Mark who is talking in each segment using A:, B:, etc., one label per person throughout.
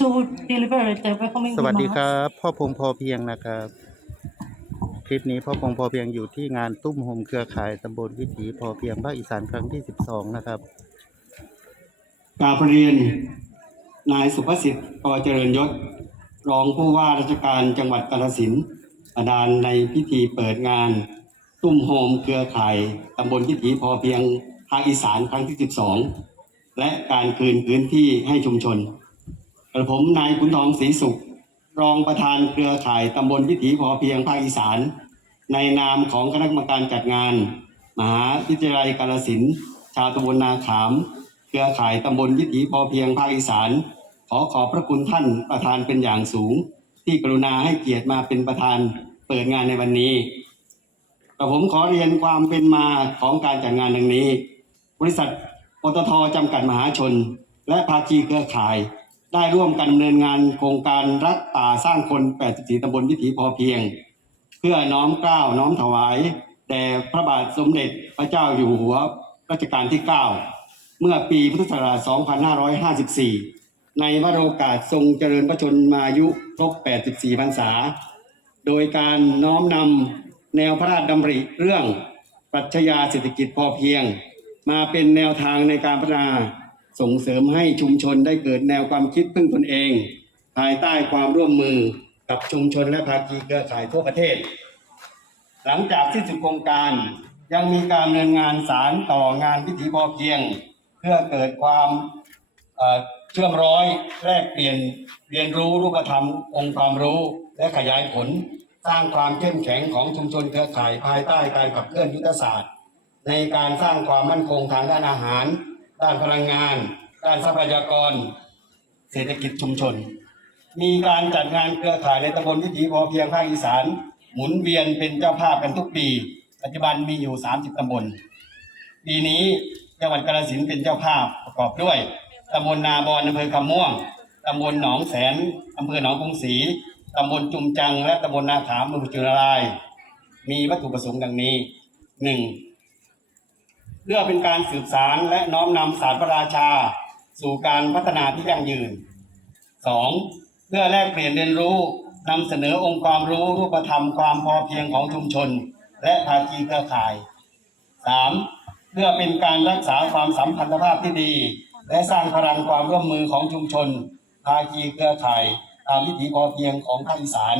A: to deliver the welcoming
B: สวัสดีค
A: remarks.
B: รับ พ่อพงพอเพียงนะครับ คลิปนี้พ่อพงพอเพียงอยู่ที่งานตุ้มโฮมเครือข่ายตำบลวิถีพอเพียงภาคอีสานครั้งที่ 12 นะครับ
C: กราบเรียน นายสุภสิทธิ์กอเจริญยศ รองผู้ว่าราชการจังหวัดกาฬสินธุ์ประธานในพิธีเปิดงาน ตุ้มโฮมเครือข่ายตำบลวิถีพอเพียงภาคอีสานครั้งที่ 12 และการคืนพื้นที่ให้ชุมชน กระผมนายขุนทองศรีสุข รองประธานเครือข่ายตำบลวิถีพอเพียงภาคอีสาน ในนามของคณะกรรมการจัดงาน มหาวิทยาลัยกาฬสินชาวตำบลนาขาม เครือข่ายตำบลวิถีพอเพียงภาคอีสาน ขอขอบพระคุณท่านประธานเป็นอย่างสูง ที่กรุณาให้เกียรติมาเป็นประธานเปิดงานในวันนี้แต่ผมขอเรียนความเป็นมาของการจัดงานดังนี้ บริษัทปตทจำกัดมหาชน และภาคีเครือข่าย ได้ร่วมกันดำเนินงานโครงการรักป่าสร้างคน 84 ตำบลวิถีพอเพียง เพื่อน้อมเกล้าน้อมถวาย แด่พระบาทสมเด็จพระเจ้าอยู่หัวรัชกาลที่ 9 เมื่อปีพุทธศักราช 2554 ในวโรกาสทรงเจริญพระชนมายุครบ 84 พรรษา โดยการน้อมนำแนวพระราชดำริเรื่องปรัชญาเศรษฐกิจพอเพียง มาเป็นแนวทางในการพัฒนา ส่งเสริมให้ชุมชนได้เกิดแนวความคิดพึ่งตนเอง ภายใต้ความร่วมมือกับชุมชนและภาคีเครือข่ายทั่วประเทศ หลังจากที่สุดโครงการยังมีการดำเนินงานสารต่องานพิธีพอเพียง เพื่อเกิดความเอ่อเชื่อมร้อยแลกเปลี่ยนเรียนรู้รูปธรรม องค์ความรู้และขยายผล สร้างความเข้มแข็งของชุมชนเครือข่ายภายใต้การขับเคลื่อนยุทธศาสตร์ ในการสร้างความมั่นคงทางด้านอาหาร ด้านพลังงาน ด้านทรัพยากร เศรษฐกิจชุมชน มีการจัดงานเครือข่ายในตำบลวิถีพอเพียงภาคอีสาน หมุนเวียนเป็นเจ้าภาพกันทุกปี ปัจจุบันมีอยู่ 30ตำบล ปีนี้จังหวัดกาฬสินธุ์เป็นเจ้าภาพประกอบด้วยตำบลนาบอนอำเภอคำม่วงตำบลหนองแสนอำเภอหนองกรุงศรีตำบลจุมจัง และตำบลนาขามอำเภอจุฬาลาย มีวัตถุประสงค์ดังนี้หนึ่ง พื่อเป็นการสืบสารและน้อมนำศารพระราชา สู่การพัฒนาที่ยั่งยืน 2. เพื่อแลกเปลี่ยนเรียนรู้นำเสนอองค์ความรู้รูปธรรมความพอเพียงของชุมชน และภาคีเครือข่าย 3. เพื่อเป็นการรักษาความสัมพันธภาพที่ดี และสร้างพลังความร่วมมือของชุมชน ภาคีเครือข่ายตามวิถีพอเพียงของภาคอีสาน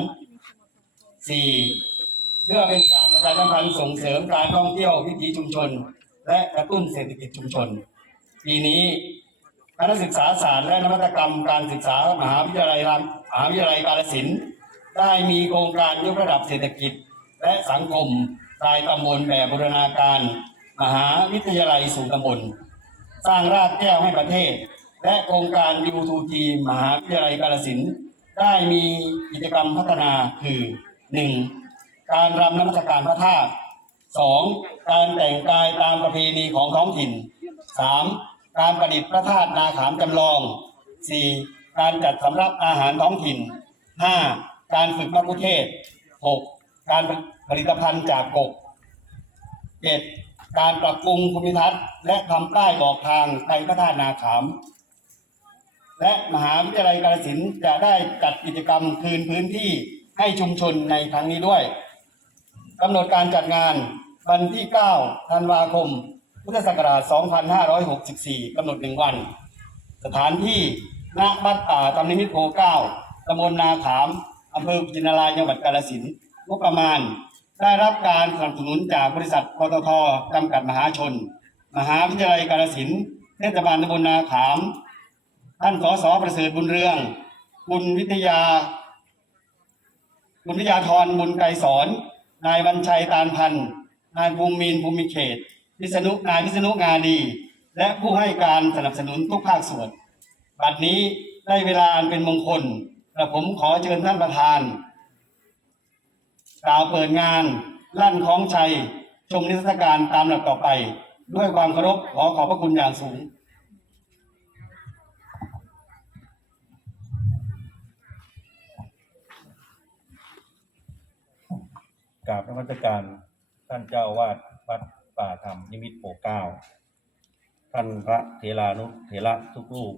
C: 4. เพื่อเป็นการประชาสัมพันธ์ส่งเสริมการท่องเที่ยววิถีชุมชน และกระตุ้นเศรษฐกิจชุมชน ปีนี้คณะศึกษาศาสตร์และนวัตกรรมการศึกษามหาวิทยาลัยรามมหาวิทยาลัยกาฬสินธุ์ได้มีโครงการยกระดับเศรษฐกิจ และสังคมรายตำบลแบบบูรณาการ มหาวิทยาลัยสู่ตำบล สร้างรากแก้วให้ประเทศ และโครงการ U2G มหาวิทยาลัยกาฬสินธุ์ได้มีกิจกรรมพัฒนาคือ 1. การรำนมัสการพระธาตุ 2. การแต่งกายตามประเพณีของท้องถิ่น 3. การประดิษฐ์พระธาตุนาขามจำลอง 4. การจัดสำรับอาหารท้องถิ่น 5. การฝึกมัคคุเทศก์ 6. การผลิตภัณฑ์จากกก 7. การปรับปรุงภูมิทัศน์และทำป้ายบอกทางไปพระธาตุนาขาม และมหาวิทยาลัยกาฬสินธุ์จะได้จัดกิจกรรมคืนพื้นที่ให้ชุมชนในครั้งนี้ด้วยกำหนดการจัดงาน วันที่ 9 ธันวาคม พุทธศักราช 2564 กำหนดหนึ่งวัน สถานที่ณบ้านป่าตำนิมิตรโพเก้าตำบลนาขามอำเภอจินารายจังหวัดกาฬสินธุ์งบประมาณ ได้รับการสนับสนุนจากบริษัทปตทจำกัดมหาชน มหาวิทยาลัยกาฬสินธุ์เทศบาลตำบลนาขาม ท่านสสประเสริฐบุญเรืองคุณวิทยาคุณวิทยาธรบุญไกรสอน นายวันชัยตาลพันธ์ นายภูมิมีนภูมิเขตพิษณุนายพิษณุงาดี และผู้ให้การสนับสนุนทุกภาคส่วน บัดนี้ได้เวลาอันเป็นมงคลกระผมขอเชิญท่านประธานกล่าวเปิดงาน ลั่นคล้องชัย ชมนิทรรศการตามลำดับต่อไป ด้วยความเคารพขอขอบพระคุณอย่างสูง
D: กราบนมัสการ ท่านเจ้าวาดวัดป่าธรรมนิมิตโปเก้าท่านพระเถรานุเถระทุกรูป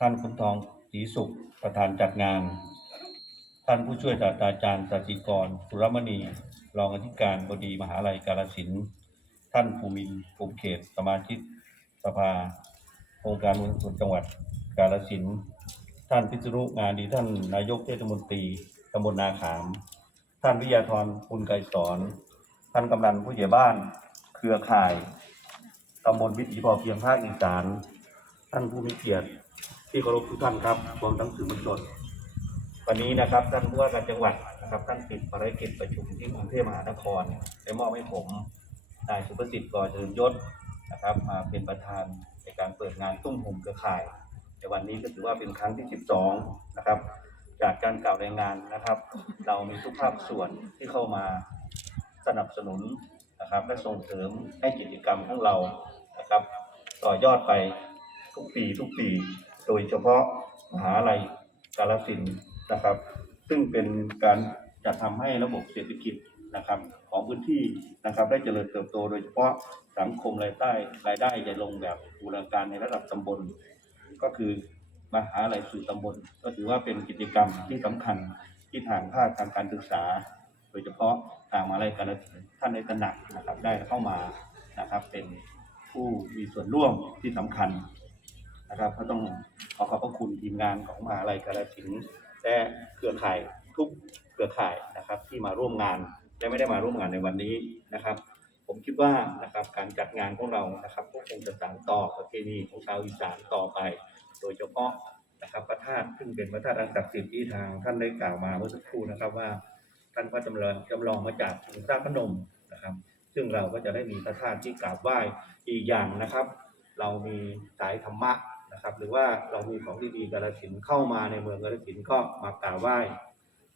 D: ท่านคุณทองศรีสุขประธานจัดงาน ท่านผู้ช่วยศาสตราจารย์สติกรสุรมณี รองอธิการบดีมหาลัยกาฬสินท่านภูมินภูมิเขต สมาชิกสภาองค์การบริหารส่วนจังหวัดกาฬสินท่านพิษณุงานดีท่านนายกเทศมนตรีตำบลนาขาม ท่านวิทยาธรปุณไกรสอน ท่านกำนันผู้ใหญ่บ้าน เครือข่ายตำบลวิถีพอเพียงภาคอีสาน ท่านผู้มีเกียรติที่เคารพทุกท่านครับรวมทั้งสื่อมวลชนวันนี้นะครับท่านผู้ว่าการจังหวัดนะครับท่านติดภารกิจประชุมที่กรุงเทพมหานครได้มอบให้ผมนายสุประสิทธิ์ก่อเจริญยศนะครับ มาเป็นประธานในการเปิดงานตุ้มโฮมเครือข่ายในวันนี้ก็ถือว่าเป็นครั้งที่ 12 นะครับ จากการกล่าวรายงานนะครับ เรามีทุกภาคส่วนที่เข้ามา สนับสนุนนะครับและส่งเสริมให้กิจกรรมของเรานะครับ ต่อยอดไปทุกปีทุกปี โดยเฉพาะมหาลัยกาลสินนะครับ ซึ่งเป็นการจะทำให้ระบบเศรษฐกิจนะครับของพื้นที่นะครับได้เจริญเติบโต โดยเฉพาะสังคมรายได้รายได้จะลงแบบบูรณาการในระดับตำบล ก็คือมหาลัยสู่ตำบล ก็ถือว่าเป็นกิจกรรมที่สำคัญที่ทางภาคทางการศึกษา โดยเฉพาะทางมาลัยกาฬสินีท่านในตระหนักนะครับได้เข้ามานะครับเป็นผู้มีส่วนร่วมที่สำคัญนะครับก็ต้องขอขอบพระคุณทีมงานของมหาลัยกาฬสินและเครือข่ายทุกเครือข่ายนะครับที่มาร่วมงานและไม่ได้มาร่วมงานในวันนี้นะครับ ผมคิดว่านะครับการจัดงานของเรานะครับก็คงจะสานต่อประเพณีของชาวอีสานต่อไป โดยเฉพาะนะครับพระธาตุซึ่งเป็นพระธาตุอันศักดิ์สิทธิ์ที่ทางท่านได้กล่าวมาเมื่อสักครู่นะครับว่า ท่านก็จำลองจำลองมาจากพระพนมนะครับ ซึ่งเราก็จะได้มีพระธาตุที่กราบไหว้อีกอย่างนะครับ เรามีสายธรรมะนะครับ หรือว่าเรามีของดีๆกาฬสินเข้ามาในเมืองกาฬสินก็มากราบไหว้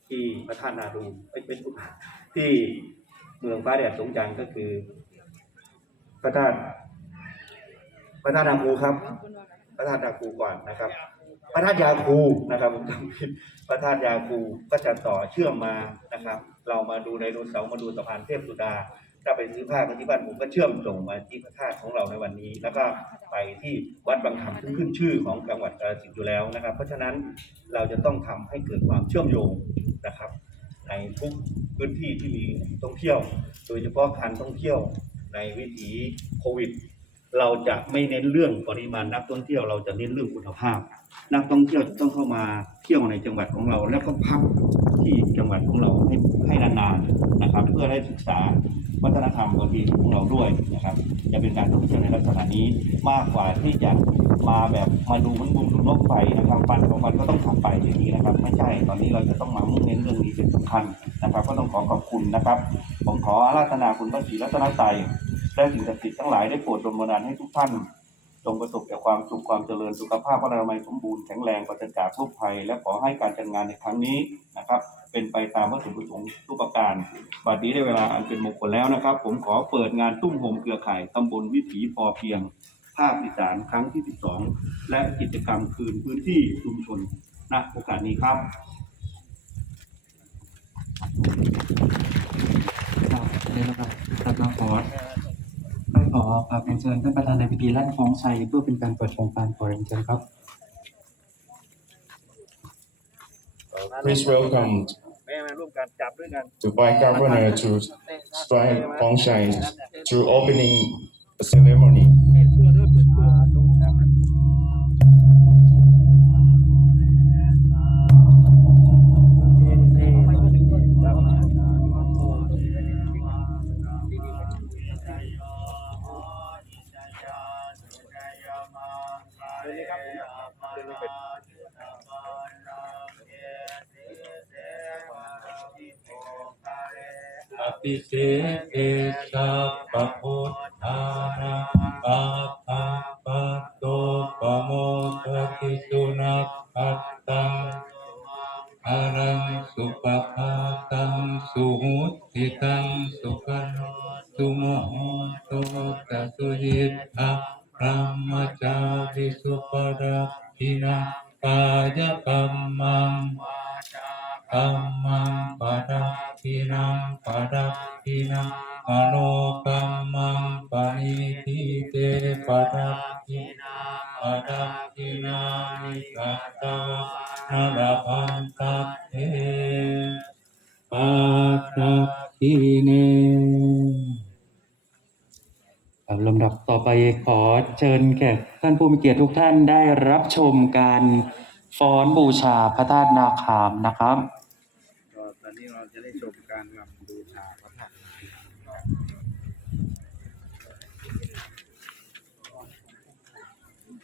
D: ที่พระธาตุนาดูเอ้เป็นที่เมืองฟ้าแดดสงจันทร์ก็คือ พระธาตุพระธาตุนาคูครับ พระธาตุนาคูก่อนนะครับ พระธาตุยาคูนะครับผมจำผิดพระธาตุยาคูก็จะต่อเชื่อมมานะครับ เรามาดูไดโนเสามาดูสะพานเทพสุดา ถ้าไปซื้อผ้ากันที่บ้านผมก็เชื่อมส่งมาที่พระธาตุของเราในวันนี้ แล้วก็ไปที่วัดบางคำซึ่งขึ้นชื่อของจังหวัดกาฬสินธุ์อยู่แล้วนะครับ เพราะฉะนั้นเราจะต้องทำให้เกิดความเชื่อมโยงนะครับ ในทุกพื้นที่ที่มีท่องเที่ยว โดยเฉพาะการท่องเที่ยวในวิถีโควิด เราจะไม่เน้นเรื่องปริมาณนักท่องเที่ยวเราจะเน้นเรื่องคุณภาพ นักท่องเที่ยวจะต้องเข้ามาเที่ยวในจังหวัดของเรา แล้วก็พักที่จังหวัดของเราให้ให้นานๆนะครับ เพื่อได้ศึกษาวัฒนธรรมประเพณีของเราด้วยนะครับ จะเป็นการท่องเที่ยวในลักษณะนี้มากกว่าที่จะมาแบบมาดูมันบุมดูนกไฟนะครับปันของมันก็ต้องทำไปอย่างนี้นะครับ ไม่ใช่ตอนนี้เราจะต้องมามุ่งเน้นเรื่องนี้เป็นสำคัญนะครับ ก็ต้องขอขอบคุณนะครับ ผมขออาราธนาคุณพระศรีรัตนตร และสิ่งศักดิ์สิทธิ์ทั้งหลายได้โปรดดลบันดาลให้ทุกท่านจงประสบแต่ความสุขความเจริญสุขภาพพระนามัยสมบูรณ์แข็งแรงปราศจากโรคภัย และขอให้การจัดงานในครั้งนี้นะครับ เป็นไปตามวัตถุประสงค์ทุกประการบัดนี้ได้เวลาอันเป็นมงคลแล้วนะครับ ผมขอเปิดงานตุ้มโฮมเครือข่ายตำบลวิถีพอเพียง ภาคอีสานครั้งที่ 12 และกิจกรรมคืนพื้นที่ชุมชนณโอกาสนี้ครับ
E: ครับได้แล้วครับแล้วก็ขอก็ ขอกราบเรียนเชิญท่านประธานในพิธีลั่นคล้องชัยเพื่อเป็นการเปิดโครงการขอเรียนเชิญครับ
F: Please welcome
D: แม่มาร่วมกันจับด้วยกัน
F: to Vice Governor to strike Hong Shai to opening ceremony.
G: อ ภิเศษเอชาปะพุทธานาปะปะปะโตปะโมทติสุนัขปัตตังอารังสุปะภาตังสุหุติตังสุขันสุโมโหตุตัสสุยิตถะพระมจาริสุปรักขินังกายกรรมัง ธัมมังปะดักขินังปะดักขินังมโนกัมมังปะนิทิเตปะดักขินังมปดักขินานิกัตตวนรพันตัพเพปัตตคิเน
E: ครับลำดับต่อไปขอเชิญแขกท่านผู้มีเกียรติทุกท่านได้รับชมการฟ้อนบูชาพระธาตุนาคามนะครับ
B: ชมการรำบูชาพระธาตุ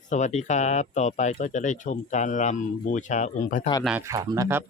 B: สวัสดีครับ ต่อไปก็จะได้ชมการรำบูชาองค์พระธาตุนาขามนะครับ